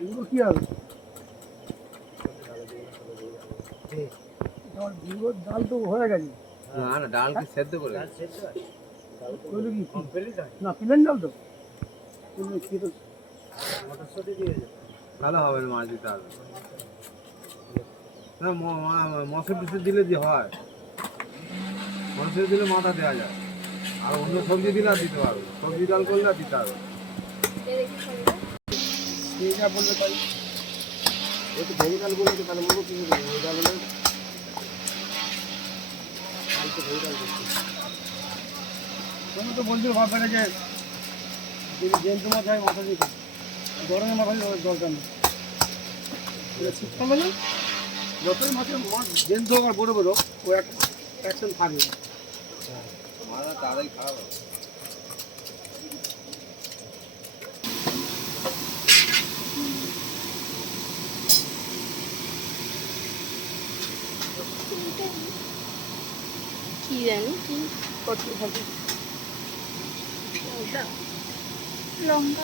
এগুলো কি হবে ডাল তো হয়ে গেছে। না না ডাল কি সেদ্ধ করে? ওইগুলো কি? না প্লেন ডাল তো। তো? হবে না মাছ দিতে হবে। না ম- মা- দিলে যে হয় মসুর দিলে মাথা দেওয়া যায়। আর অন্য সবজি দিলে আর দিতে পারবে সবজি ডাল করলে আর দিতে হবে যা বলবে তাই। ওই তো বলবে তাহলে বলব কি হবে ওই ডাল হলে ভেঙে ডাল করছে। তুমি তো বলছিল ভাববে যে যদি জেন্টু মাছ হয়, মাথা দিতে গরমে মাথা দেওয়ার দরকার নেই। শীতকালে না যতই মাছের মাছ জেন্টু হোক আর বড় বড়, ও এক অ্যাকশন থাকবে কি জানি কি কত হবে? লঙ্কা।